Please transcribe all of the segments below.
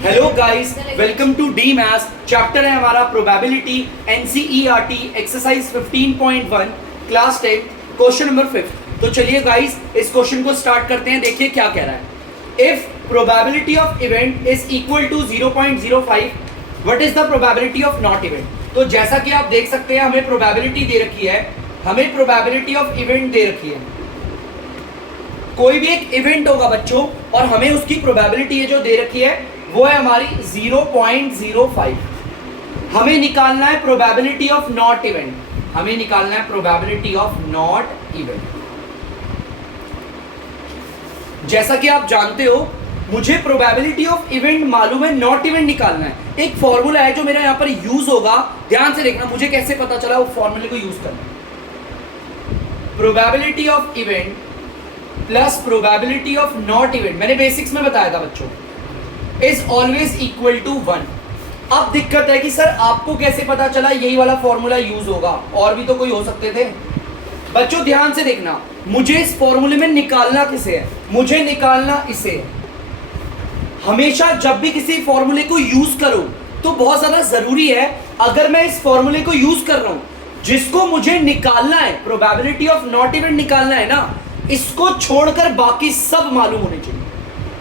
Hello guys, welcome to the maths. Chapter है हमारा probability, NCERT exercise 15.1 class 10 question number 5। तो चलिए guys इस क्वेश्चन को स्टार्ट करते हैं। देखिए क्या कह रहा है। If probability of event is equal to 0.05, what is the probability of not event. तो जैसा कि आप देख सकते हैं हमें प्रोबेबिलिटी दे रखी है, हमें प्रोबेबिलिटी ऑफ इवेंट दे रखी है। कोई भी एक इवेंट होगा बच्चों और हमें उसकी प्रोबेबिलिटी जो दे रखी है वो है हमारी 0.05। हमें निकालना है प्रोबेबिलिटी ऑफ नॉट इवेंट, हमें निकालना है प्रोबेबिलिटी ऑफ नॉट इवेंट। जैसा कि आप जानते हो मुझे प्रोबेबिलिटी ऑफ इवेंट मालूम है, नॉट इवेंट निकालना है। एक फॉर्मूला है जो मेरा यहां पर यूज होगा, ध्यान से देखना मुझे कैसे पता चला वो फॉर्मूले को यूज करना। Probability of event plus probability of not event, मैंने बेसिक्स में बताया था बच्चों, इज ऑलवेज इक्वल टू 1। अब दिक्कत है कि सर आपको कैसे पता चला यही वाला फॉर्मूला यूज होगा, और भी तो कोई हो सकते थे। बच्चों ध्यान से देखना, मुझे इस फॉर्मूले में निकालना किसे है, मुझे निकालना इसे है। हमेशा जब भी किसी फॉर्मूले को यूज करो तो बहुत ज्यादा जरूरी है, अगर मैं इस फॉर्मूले को यूज कर रहा हूं जिसको मुझे निकालना है, प्रोबेबिलिटी ऑफ नॉट इवेंट निकालना है ना, इसको छोड़कर बाकी सब मालूम होने चाहिए।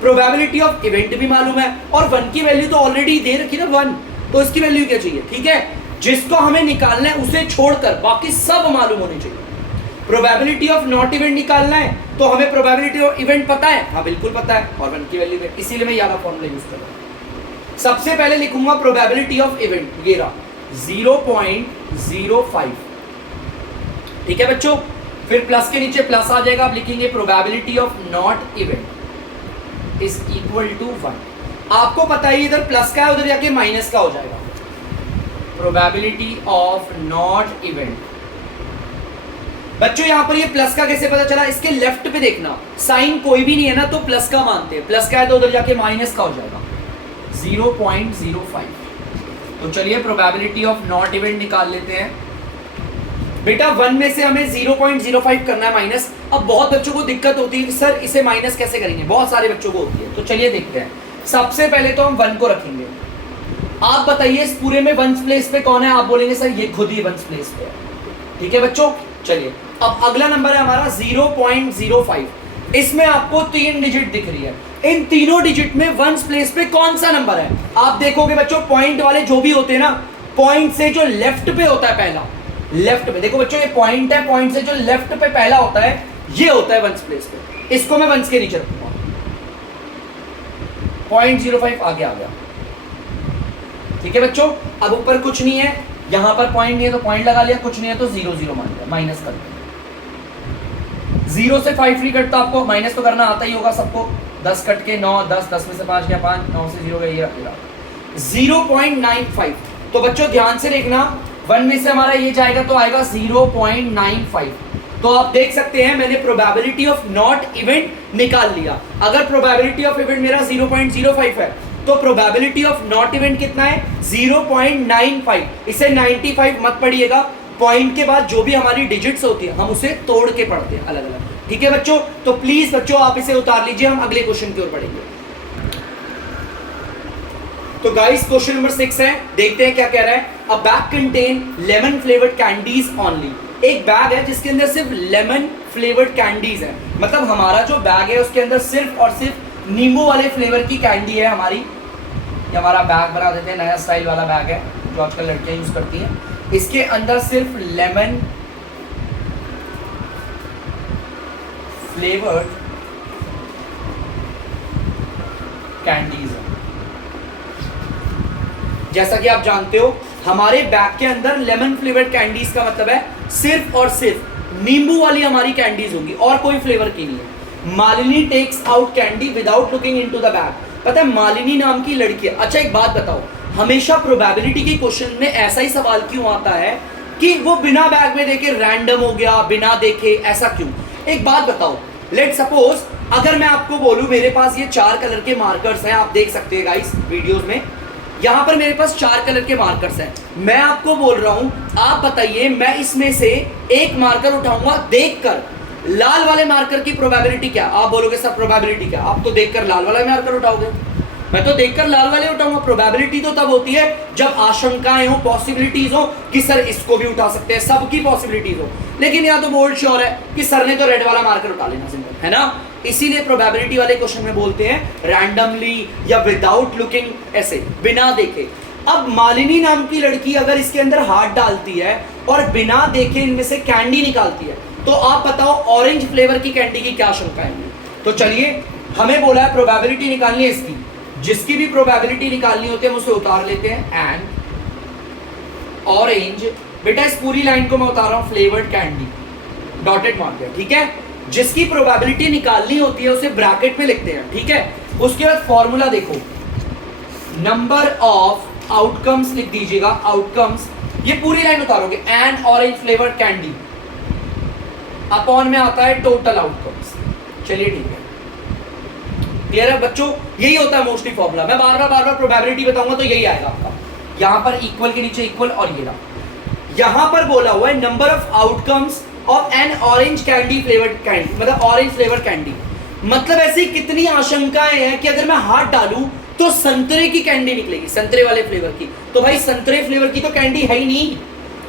प्रोबेबिलिटी ऑफ इवेंट भी मालूम है और 1 की वैल्यू तो ऑलरेडी दे रखी ना 1, तो इसकी वैल्यू क्या चाहिए, ठीक है। जिसको हमें निकालना है उसे छोड़कर बाकी सब मालूम होने चाहिए। प्रोबेबिलिटी ऑफ नॉट इवेंट निकालना है तो हमें प्रोबेबिलिटी ऑफ इवेंट पता है, हाँ बिल्कुल पता है, और 1 की वैल्यू है, इसीलिए मैं ये फॉर्मूला यूज कर रहा हूं। सबसे पहले लिखूंगा प्रोबेबिलिटी ऑफ इवेंट, ये रहा 0.05, ठीक है बच्चों। फिर प्लस के नीचे प्लस आ जाएगा, आप लिखेंगे probability of not event is equal to 1। आपको पता है इधर प्लस का है उधर जाके माइनस का हो जाएगा। प्रोबेबिलिटी ऑफ नॉट इवेंट, बच्चों यहां पर ये प्लस का कैसे पता चला, इसके लेफ्ट पे देखना साइन कोई भी नहीं है ना तो प्लस का मानते हैं, प्लस का है तो उधर जाके माइनस का हो जाएगा 0.05। तो चलिए प्रोबेबिलिटी ऑफ नॉट इवेंट निकाल लेते हैं। बेटा 1 में से हमें 0.05 करना है माइनस। अब बहुत बच्चों को दिक्कत होती है कि सर इसे माइनस कैसे करेंगे, बहुत सारे बच्चों को होती है। तो चलिए देखते हैं। सबसे पहले तो हम 1 को रखेंगे। आप बताइए इस पूरे में 1 प्लेस पे कौन है, आप बोलेंगे सर ये खुद ही 1 प्लेस पे है, ठीक है बच्चों। चलिए अब अगला नंबर है हमारा 0.05। इसमें आपको 3 डिजिट दिख रही है, इन तीनों डिजिट में 1 प्लेस पे कौन सा नंबर है। आप देखोगे बच्चों पॉइंट वाले जो भी होते हैं ना, पॉइंट से जो लेफ्ट पे होता है पहला, लेफ्ट पे देखो बच्चों ये पॉइंट है, पॉइंट से जो लेफ्ट पे पहला होता है ये होता है 1 प्लेस पे, इसको मैं 1 के नीचे रखूंगा। 0.05 आगे आ गया, ठीक है बच्चों। अब ऊपर कुछ नहीं है, यहां पर पॉइंट नहीं है तो पॉइंट लगा लिया, कुछ नहीं है तो 0 0 मान लिया, माइनस कर दिया। 0 से 5 फ्री कट तो आपको माइनस तो करना आता ही होगा सबको। 10 कट के 9, 10 10 में से 5 गया 5, 9 से 0 गया, ये 0.95। तो बच्चों ध्यान से देखना 1 में से हमारा ये जाएगा तो आएगा 0.95। तो आप देख सकते हैं मैंने प्रोबेबिलिटी ऑफ नॉट इवेंट निकाल लिया। अगर प्रोबेबिलिटी ऑफ इवेंट मेरा 0.05 है तो प्रोबेबिलिटी ऑफ नॉट इवेंट कितना है 0.95। इसे 95 मत पढ़िएगा, पॉइंट के बाद जो भी हमारी डिजिट्स होती है हम उसे तोड़ के पढ़ते हैं अलग अलग, ठीक है बच्चों। तो प्लीज बच्चों आप इसे उतार लीजिए, हम अगले क्वेश्चन की ओर बढ़ेंगे। तो गाइस क्वेश्चन नंबर 6 है, देखते हैं क्या कह रहा है। अ bag contain lemon flavoured candies only. एक बैग है जिसके अंदर सिर्फ लेमन फ्लेवर्ड कैंडीज है, मतलब हमारा जो बैग है उसके अंदर सिर्फ और सिर्फ नींबू वाले फ्लेवर की कैंडी है हमारी। ये हमारा बैग बना देते हैं, नया स्टाइल वाला बैग है जो आजकल लड़कियां यूज करती हैं। इसके अंदर सिर्फ लेमन फ्लेवर्ड कैंडीज है। जैसा कि आप जानते हो हमारे बैग के अंदर लेमन फ्लेवर्ड कैंडीज का मतलब है सिर्फ और सिर्फ नींबू वाली हमारी कैंडीज होंगी और कोई फ्लेवर की नहीं है। Malini takes out candy without looking into the bag. पता है मालिनी नाम की लड़की है। अच्छा एक बात बताओ, हमेशा प्रोबेबिलिटी के क्वेश्चन में ऐसा ही सवाल क्यों आता है कि वो बिना बैग में देखे रैंडम हो गया, बिना देखे, ऐसा क्यों। एक बात बताओ, लेट सपोज अगर मैं आपको बोलूं मेरे पास ये 4 कलर के मार्कर्स हैं, आप देख सकते हैं गाइस वीडियोस में, यहां पर मेरे पास 4 कलर के मार्कर्स हैं। मैं आपको बोल रहा हूं आप बताइए मैं इसमें से एक मार्कर उठाऊंगा देखकर, लाल वाले मार्कर की प्रोबेबिलिटी क्या। आप बोलोगे सर प्रोबेबिलिटी क्या, आप तो देखकर लाल वाला मार्कर उठाओगे। मैं तो देखकर लाल वाले उठाऊंगा। प्रोबेबिलिटी तो तब होती है जब आशंकाएं हो, पॉसिबिलिटीज हो कि सर इसको भी उठा सकते हैं, सबकी पॉसिबिलिटीज हो। लेकिन यहाँ तो बोल्ड श्योर है कि सर ने तो रेड वाला मार्कर उठा लेना, सिंपल है ना। इसीलिए प्रोबेबिलिटी वाले क्वेश्चन में बोलते हैं रैंडमली या विदाउट लुकिंग, ऐसे बिना देखे। अब मालिनी नाम की लड़की अगर इसके अंदर हाथ डालती है और बिना देखे इनमें से कैंडी निकालती है, तो आप बताओ ऑरेंज फ्लेवर की कैंडी की क्या आशंकाएं होंगी। तो चलिए, हमें बोला है प्रोबेबिलिटी निकालनी है इसकी, जिसकी भी प्रोबेबिलिटी निकालनी होती है हम उसे उतार लेते हैं। एंड ऑरेंज, बेटा इस पूरी लाइन को मैं उतार रहा हूं फ्लेवर्ड कैंडी, डॉटेड मार्क है, ठीक है। जिसकी प्रोबेबिलिटी निकालनी होती है उसे ब्रैकेट में लिखते हैं, ठीक है। उसके बाद फॉर्मूला देखो, नंबर ऑफ आउटकम्स लिख दीजिएगा, आउटकम्स, ये पूरी लाइन उतारोगे, and orange flavoured candy upon में आता है टोटल आउटकम्स। चलिए ठीक है, क्लियर है बच्चों। यही होता है मोस्टली फॉर्मूला। मैं बार बार प्रोबेबिलिटी बताऊंगा तो यही आएगा आपका। यहां पर इक्वल के नीचे इक्वल, और ये रहा। यहां पर बोला हुआ है number of outcomes of N orange candy flavoured candy, मतलब ऑरेंज फ्लेवर कैंडी, मतलब ऐसी कितनी आशंकाएं हैं कि अगर मैं हाथ डालूं तो संतरे की कैंडी निकलेगी, संतरे वाले फ्लेवर की। तो भाई संतरे फ्लेवर की तो कैंडी है ही नहीं,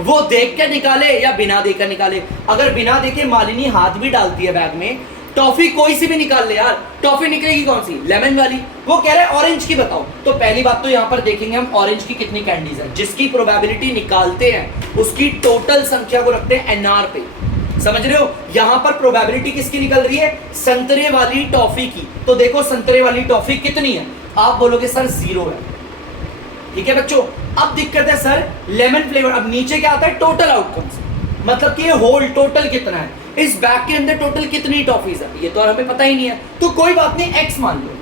वो देख कर निकाले या बिना देखकर निकाले। अगर बिना देखे मालिनी हाथ भी डालती है बैग में, टॉफी कोई सी भी निकाल ले यार, टॉफी निकलेगी कौन सी, लेमन वाली। वो कह रहे हैं ऑरेंज की बताओ, तो पहली बात तो यहाँ पर देखेंगे हम ऑरेंज की कितनी कैंडीज है। जिसकी प्रोबेबिलिटी निकालते हैं उसकी टोटल संख्या को रखते हैं एनआर पे, समझ रहे हो। यहाँ पर प्रोबेबिलिटी किसकी निकल रही है, संतरे वाली टॉफी की। तो देखो संतरे वाली टॉफी कितनी है, आप बोलोगे सर 0 है, ठीक है बच्चों। अब दिक्कत है सर लेमन फ्लेवर, अब नीचे क्या आता है टोटल आउटकम्स, मतलब कि ये होल टोटल कितना है, इस बैग के अंदर टोटल कितनी टॉफीज है, ये तो हमें पता ही नहीं है। तो कोई बात नहीं, एक्स मान लो,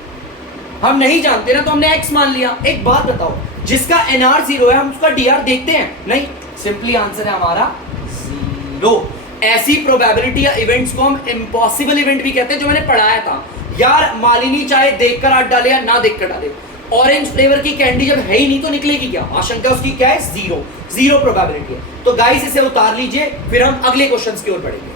हम नहीं जानते ना तो हमने एक्स मान लिया। एक बात बताओ, जिसका एनआर 0 है हम उसका डीआर देखते हैं नहीं, सिंपली आंसर है हमारा 0। ऐसी प्रोबेबिलिटी या इवेंट्स को हम इम्पॉसिबल इवेंट भी कहते हैं, जो मैंने पढ़ाया था यार। मालिनी चाहे देखकर हाथ डाले या ना देखकर डाले, ऑरेंज फ्लेवर की कैंडी जब है ही नहीं तो निकलेगी क्या, आशंका उसकी क्या है, 0 प्रोबेबिलिटी है। तो गाइस इसे उतार लीजिए, फिर हम अगले क्वेश्चंस की ओर बढ़ेंगे।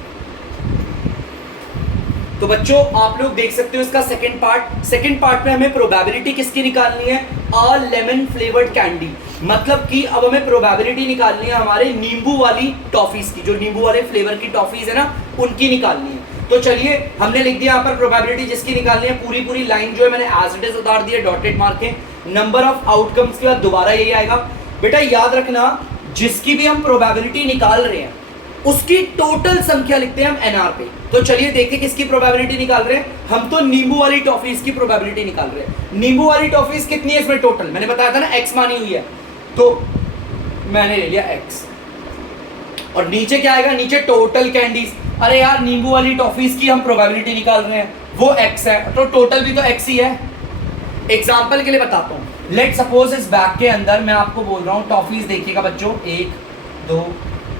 तो बच्चों आप लोग देख सकते हो इसका सेकंड पार्ट में हमें प्रोबेबिलिटी किसकी निकालनी है, अ लेमन फ्लेवर्ड कैंडी, मतलब कि अब हमें प्रोबेबिलिटी निकालनी है हमारे नींबू वाली टॉफीज की, जो नींबू वाले फ्लेवर की टॉफीज है ना उनकी निकालनी है। तो चलिए हमने लिख दिया यहाँ पर प्रोबेबिलिटी जिसकी निकालनी है, पूरी लाइन जो है मैंने एज इट इज उतार दी है, डॉटेड मार्क है। नंबर ऑफ आउटकम्स के बाद दोबारा यही आएगा। बेटा याद रखना, जिसकी भी हम प्रोबेबिलिटी निकाल रहे हैं उसकी टोटल संख्या लिखते हैं हम एनआर पे। तो चलिए देखिए किसकी प्रोबेबिलिटी निकाल रहे हैं, हम तो नींबू वाली टॉफीज की प्रोबेबिलिटी निकाल रहे हैं। नींबू वाली टॉफीज कितनी है इसमें टोटल, मैंने बताया था ना एक्स मानी हुई है, तो मैंने ले लिया एक्स। और नीचे क्या आएगा, नीचे टोटल कैंडीज। अरे यार नींबू वाली टॉफीज की हम प्रोबेबिलिटी निकाल रहे हैं, वो एक्स है, तो टोटल भी तो एक्स ही है। एग्जाम्पल के लिए बताता हूँ, लेट सपोज इस बैग के अंदर मैं आपको बोल रहा हूँ टॉफीज देखिएगा बच्चों, 1 2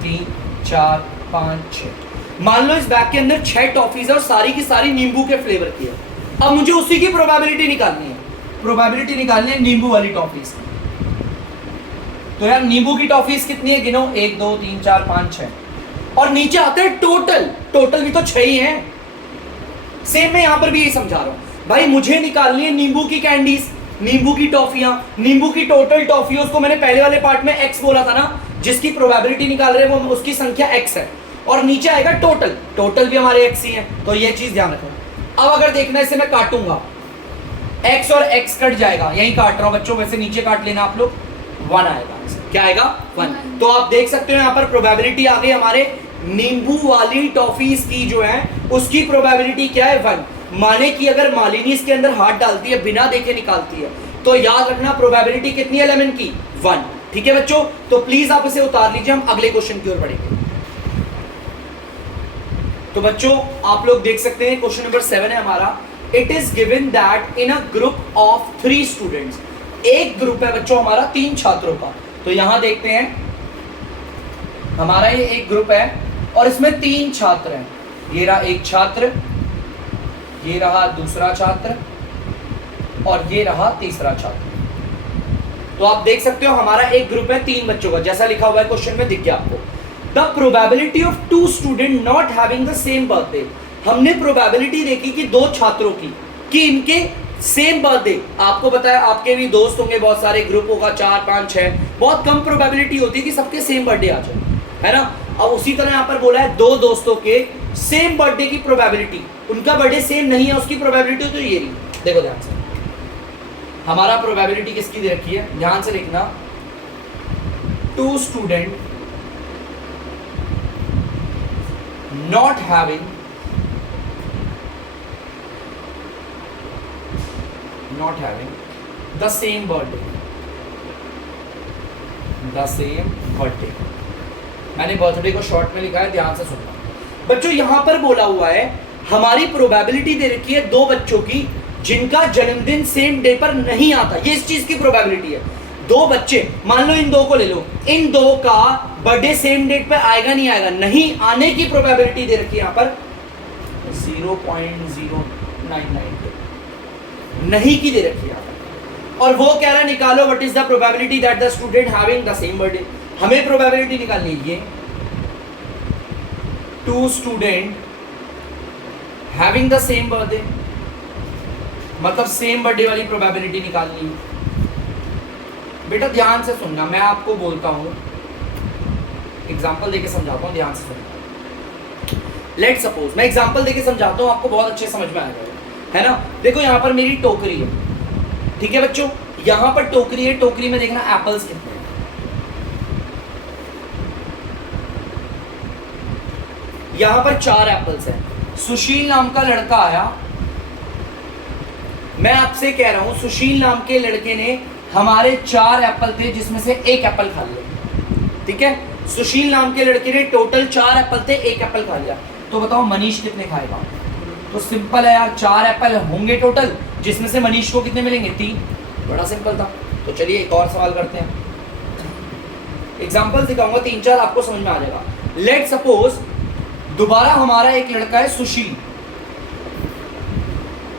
3 4 5 6, मान लो इस बैग के अंदर 6 टॉफीज है और सारी की सारी नींबू के फ्लेवर की है। अब मुझे उसी की प्रोबेबिलिटी निकालनी है, प्रोबेबिलिटी निकालनी है नींबू वाली टॉफीज की। तो यार नींबू की टॉफीज कितनी है, गिनो, 1 2 3 4 5 6, और नीचे आते हैं टोटल भी तो 6 ही हैं। सेम मैं यहां पर भी यही समझा रहा हूं भाई, मुझे निकालनी है नींबू की कैंडीज, नींबू की टॉफियां, नींबू की टोटल टॉफियों को मैंने पहले वाले पार्ट में एक्स बोला था ना, जिसकी प्रोबेबिलिटी निकाल रहे हैं वो उसकी संख्या एक्स है, और नीचे आएगा टोटल भी हमारे एक्स ही है। तो ये चीज ध्यान रखना। अब अगर देखना इसे मैं काटूंगा, एक्स और एक्स कट जाएगा, यही काट रहा हूं बच्चों, वैसे नीचे काट लेना आप लोग, 1 आएगा। क्या आएगा, 1। तो आप देख सकते हो यहाँ पर प्रोबेबिलिटी आ गई हमारे नींबू वाली टॉफीज की जो है उसकी प्रोबेबिलिटी क्या है, 1। माने कि अगर मालिनी इसके अंदर हाथ डालती है, बिना देखे निकालती है, तो याद रखना प्रोबेबिलिटी कितनी है लेमन की, 1। ठीक है बच्चों, तो प्लीज आप इसे उतार लीजिए, हम अगले क्वेश्चन की ओर बढ़ेंगे। तो बच्चों आप लोग देख सकते हैं क्वेश्चन नंबर 7 है हमारा। It is given that in a group of 3 students, एक ग्रुप है बच्चों हमारा 3 छात्रों का। तो यहां देखते हैं हमारा ये एक ग्रुप है और इसमें 3 छात्र हैं, ये रहा एक छात्र, ये रहा दूसरा छात्र, और ये रहा तीसरा छात्र। तो आप देख सकते हो हमारा एक ग्रुप है 3 बच्चों का, जैसा लिखा हुआ है क्वेश्चन में, दिख गया आपको। The probability of 2 student not having the same birthday, हमने प्रोबेबिलिटी देखी कि 2 छात्रों की कि इनके सेम बर्थडे, आपको पता है आपके भी दोस्त होंगे बहुत सारे, ग्रुप होगा 4 5 6, बहुत कम प्रोबेबिलिटी होती है कि सबके सेम बर्थडे आ जाए, है ना। अब उसी तरह यहाँ पर बोला है दो दोस्तों के सेम बर्थडे की प्रोबेबिलिटी, उनका बर्थडे सेम नहीं है उसकी प्रोबेबिलिटी तो ये रही। देखो ध्यान से, हमारा प्रोबेबिलिटी किसकी दे रखी है, ध्यान से लिखना, 2 student not having the same birthday, मैंने बर्थडे को शॉर्ट में लिखा है, ध्यान से सुनना बच्चों। यहां पर बोला हुआ है हमारी प्रोबेबिलिटी दे रखी है 2 बच्चों की जिनका जन्मदिन सेम डे पर नहीं आता, ये इस चीज की प्रोबेबिलिटी है। 2 बच्चे, मान लो इन 2 को ले लो, इन 2 का बर्थडे सेम डेट पे आएगा नहीं आएगा, नहीं आने की प्रोबेबिलिटी दे रखी है यहां पर 0.0992, नहीं की दे रखी है यहां पर। और वो कह रहा है निकालो what is the probability that the student having the same birthday. हमें प्रोबेबिलिटी निकालनी है, 2 student having the same birthday, मतलब सेम बर्थडे वाली प्रोबेबिलिटी निकालनी है। बेटा ध्यान से सुनना, मैं आपको बोलता हूं, एग्जांपल देके समझाता हूं, ध्यान से सुनना। लेट सपोज, मैं एग्जांपल देके समझाता हूं, आपको बहुत अच्छे समझ में आएगा, है ना। देखो यहां पर मेरी टोकरी है, ठीक है बच्चों, यहां पर टोकरी है, टोकरी में देखना एप्पल्स कितने हैं। यहां पर 4 एप्पल्स हैं। सुशील नाम का लड़का आया, मैं आपसे कह रहा हूं सुशील नाम के लड़के ने, हमारे 4 एप्पल थे जिसमें से 1 एप्पल खा लिया, ठीक है। सुशील नाम के लड़के ने टोटल 4 एप्पल थे, 1 एप्पल खा लिया, तो बताओ मनीष कितने खाएगा। तो सिंपल है यार, 4 एप्पल होंगे टोटल, जिसमें से मनीष को कितने मिलेंगे, 3। बड़ा सिंपल था। तो चलिए एक और सवाल करते हैं, एग्जांपल दिखाऊंगा 3-4, आपको समझ में आ जाएगा। लेट सपोज दोबारा हमारा एक लड़का है सुशील,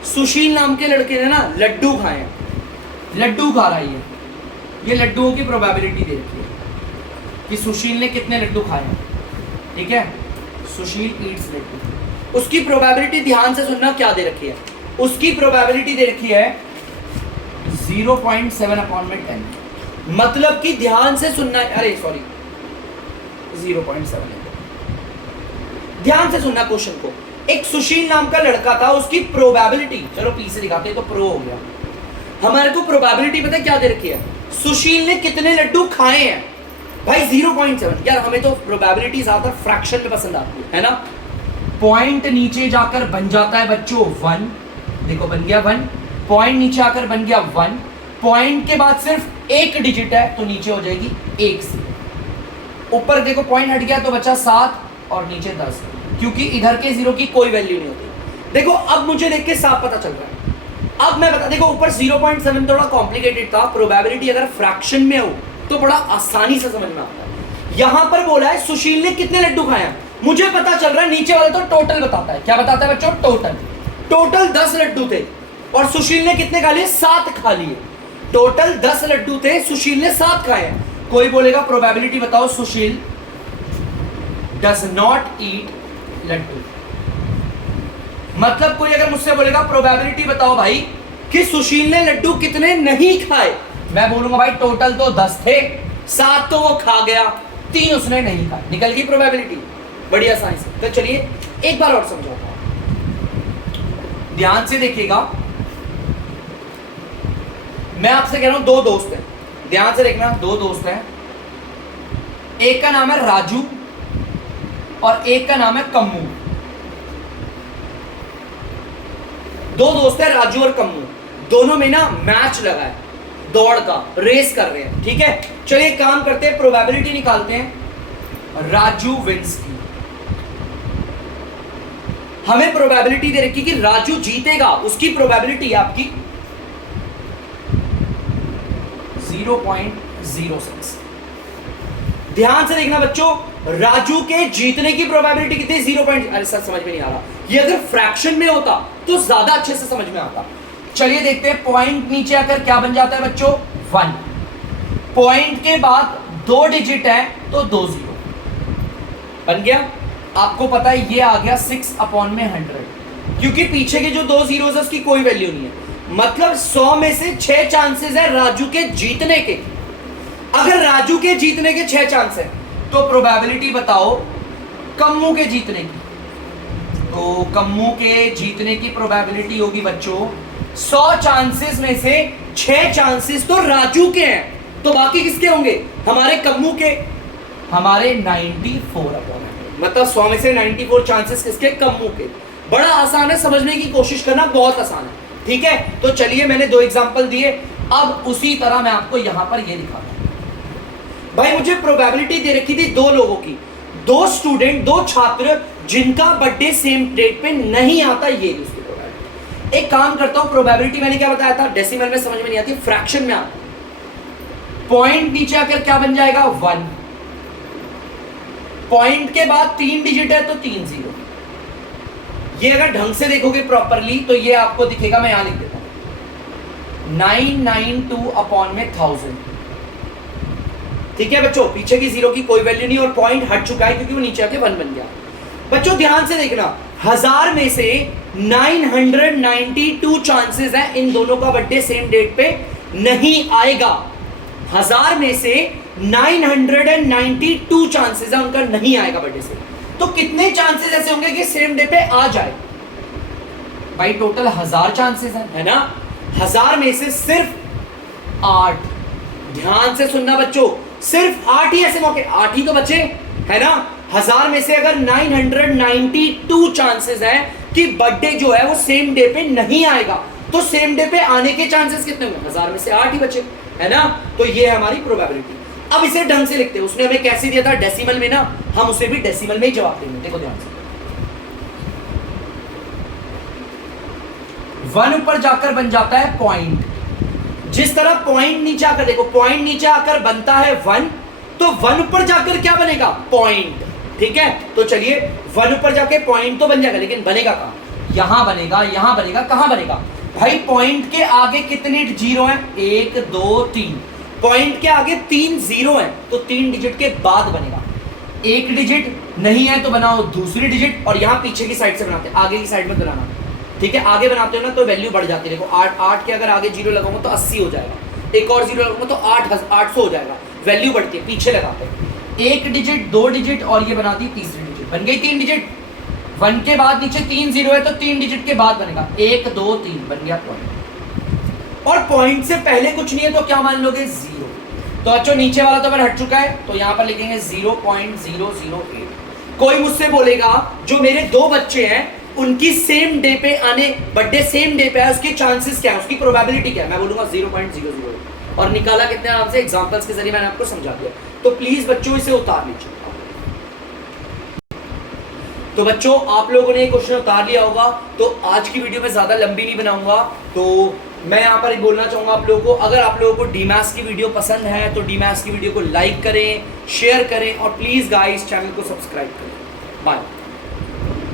सुशील नाम के लड़के ने ना लड्डू खाए हैं, लड्डू खा रहा है, ये लड्डुओं की प्रोबेबिलिटी दे रखी है कि सुशील ने कितने लड्डू खाए हैं, ठीक है। सुशील ईट्स लड्डू, उसकी प्रोबेबिलिटी ध्यान से सुनना क्या दे रखी है, उसकी प्रोबेबिलिटी दे रखी है 0.7/10, मतलब कि ध्यान से सुनना, अरे सॉरी 0.7, ध्यान से सुनना क्वेश्चन को। एक सुशील नाम का लड़का था, उसकी प्रोबेबिलिटी, चलो पी से दिखाते हैं तो प्रो हो गया, हमारे को प्रोबेबिलिटी पता है क्या दे रखी है, सुशील ने कितने लड्डू खाए हैं भाई 0.7। यार हमें तो प्रोबेबिलिटी ज्यादातर फ्रैक्शन में पसंद आती है ना। पॉइंट नीचे जाकर बन जाता है बच्चों 1, देखो बन गया 1, पॉइंट नीचे आकर बन गया 1, पॉइंट के बाद सिर्फ एक डिजिट है तो नीचे हो जाएगी 1 से, ऊपर देखो पॉइंट हट गया तो बचा 7 और नीचे 10, क्योंकि इधर के 0 की कोई वैल्यू नहीं होती। देखो अब मुझे देख के साफ पता चल रहा है, अब मैं बता, देखो ऊपर 0.7 थोड़ा कॉम्प्लिकेटेड था, प्रोबेबिलिटी अगर फ्रैक्शन में हो तो बड़ा आसानी से समझ में आता है। यहां पर बोला है सुशील ने कितने लड्डू खाए हैं, मुझे पता चल रहा है नीचे वाला तो टोटल बताता है, क्या बताता है बच्चों, टोटल 10 लड्डू थे और सुशील ने कितने खा लिए, 7 खा लिए। टोटल 10 लड्डू थे, सुशील ने 7 खाए हैं। कोई बोलेगा प्रोबेबिलिटी बताओ, सुशील डज नॉट ईट लड्डू, मतलब कोई अगर मुझसे बोलेगा प्रोबेबिलिटी बताओ भाई कि सुशील ने लड्डू कितने नहीं खाए, मैं बोलूंगा भाई टोटल तो 10 थे, 7 तो वो खा गया, 3 उसने नहीं खाए, निकल गई प्रोबेबिलिटी, बड़ी आसानी से। तो चलिए एक बार और समझाता हूं, ध्यान से देखिएगा, मैं आपसे कह रहा हूं 2 दोस्त हैं, ध्यान से देखना, 2 दोस्त हैं, एक का नाम है राजू और एक का नाम है कम्मू। 2 दोस्त हैं राजू और कम्मू, दोनों में ना मैच लगा है, दौड़ का, रेस कर रहे हैं, ठीक है। चलिए काम करते हैं, प्रोबेबिलिटी निकालते हैं, राजू विंस की। हमें प्रोबेबिलिटी दे रखी कि राजू जीतेगा, उसकी प्रोबेबिलिटी है आपकी 0.06। ध्यान से देखना बच्चों, राजू के जीतने की प्रोबेबिलिटी कितनी, 0. अरे सर समझ में नहीं आ रहा, ये अगर फ्रैक्शन में होता तो ज्यादा अच्छे से समझ में आता। चलिए देखते हैं, पॉइंट नीचे आकर क्या बन जाता है बच्चों, 1, पॉइंट के बाद 2 डिजिट है तो 2 0 बन गया। आपको पता है ये आ गया 6/100, क्योंकि पीछे के जो 2 जीरोस है उसकी कोई वैल्यू नहीं है, मतलब 100 में से 6 चांसेस है राजू के जीतने के। अगर राजू के जीतने के 6 चांस है तो प्रोबेबिलिटी बताओ कम्मू के जीतने की। तो कम्मू के जीतने की प्रोबेबिलिटी होगी बच्चों 100 चांसेस में से 6 चांसेस तो राजू के हैं, तो बाकी किसके होंगे? हमारे कम्मू के, हमारे 94 मतलब 100 में से 94 चांसेस किसके? कम्मू के। बड़ा आसान है, समझने की कोशिश करना बहुत आसान है। ठीक है, तो चलिए मैंने 2 एग्जांपल दिए, अब उसी तरह मैं आपको यहां पर ये दिखाता हूं। भाई मुझे प्रोबेबिलिटी दे रखी थी 2 लोगों की, 2 स्टूडेंट, 2 छात्र जिनका बर्थडे सेम डेट पे नहीं आता, ये उसकी प्रोबेबिलिटी। एक काम करता हूं, प्रोबेबिलिटी मैंने क्या बताया था? डेसिमल में समझ में नहीं आती, फ्रैक्शन में आता। पॉइंट नीचे आकर क्या बन जाएगा? 1। पॉइंट के बाद 3 डिजिट है तो 3 0। ये अगर ढंग से देखोगे प्रॉपरली तो ये आपको दिखेगा, मैं यहां लिख देता हूं 992 अपॉन में 1000। ठीक है बच्चों, पीछे की 0 की कोई वैल्यू नहीं और पॉइंट हट चुका है क्योंकि वो नीचे आके 1 बन गया। बच्चों ध्यान से देखना, 1000 में से 992 चांसेस है इन दोनों का बर्थडे सेम डेट पे नहीं आएगा। 1000 में से 992 चांसेस है उनका नहीं आएगा बर्थडे से। तो कितने चांसेस ऐसे होंगे कि सेम डे पे आ जाए? भाई टोटल 1000 चांसेस है ना? 1000 में से सिर्फ 8, ध्यान से सुनना बच्चों, सिर्फ 8 ही ऐसे मौके, 8 ही तो बचे, है ना? 1000 में से अगर 992 चांसेस है कि बर्थडे जो है वो सेम डे पे नहीं आएगा, तो सेम डे पे आने के चांसेस कितने होंगे? 1000 में से 8 ही बचे, है ना? तो ये है हमारी प्रोबेबिलिटी। अब इसे ढंग से लिखते हैं, उसने हमें कैसे दिया था? डेसिमल में ना, हम उसे भी डेसिमल में ही जवाब देंगे। देखो ध्यान से, 1 ऊपर जाकर बन जाता है पॉइंट। जिस तरह पॉइंट नीचे आकर, देखो पॉइंट नीचे आकर बनता है 1, तो 1 ऊपर जाकर क्या बनेगा? पॉइंट। ठीक है, तो चलिए 1 ऊपर जाके पॉइंट तो बन जाएगा, लेकिन बनेगा कहां? यहां बनेगा, यहां बनेगा, कहां बनेगा? भाई पॉइंट के आगे कितने 0 हैं? 1 2 3। पॉइंट के आगे 3 0 हैं, तो 3 डिजिट के बाद बनेगा। 1 डिजिट नहीं है तो बनाओ दूसरी डिजिट, और यहां पीछे की साइड से बनाते हैं, आगे की साइड में बनाना। ठीक है, आगे बनाते हो ना तो वैल्यू बढ़ जाती है। देखो 8 के अगर आगे 0 लगाऊंगा तो 80 हो जाएगा, एक और 0 लगाऊंगा तो 800 हो जाएगा, वैल्यू बढ़ती है। पीछे लगाते हैं 1 डिजिट 2 डिजिट और ये बना दी तीसरी डिजिट, बन गई 3 डिजिट। 1 के बाद नीचे 3 0 है तो 3 डिजिट के बाद बनेगा 1 2 3, बन गया पॉइंट। और पॉइंट से पहले कुछ नहीं है तो क्या मान लोगे? 0। तो अच्छा नीचे वाला तो हट चुका है, तो यहां पर लिखेंगे 0.008। कोई मुझसे बोलेगा जो मेरे 2 बच्चे हैं उनकी सेम डे पे आने, बर्थडे सेम डे पे है, उसके चांसेस क्या है, उसकी प्रोबेबिलिटी क्या है? मैं बोलूंगा 0.008, और निकाला कितने आराम से, एग्जांपल्स के जरिए मैंने आपको समझा दिया। तो प्लीज बच्चों इसे उतार लीजिए। तो बच्चों आप लोगों ने ये क्वेश्चन उतार लिया होगा, तो आज की वीडियो में ज्यादा लंबी नहीं बनाऊंगा। तो मैं यहाँ पर बोलना चाहूंगा आप लोगों को, अगर आप लोगों को डीमैथ्स की वीडियो पसंद है तो डीमैथ्स की वीडियो को लाइक करें, शेयर करें, और प्लीज गाइस चैनल को सब्सक्राइब करें। बाय।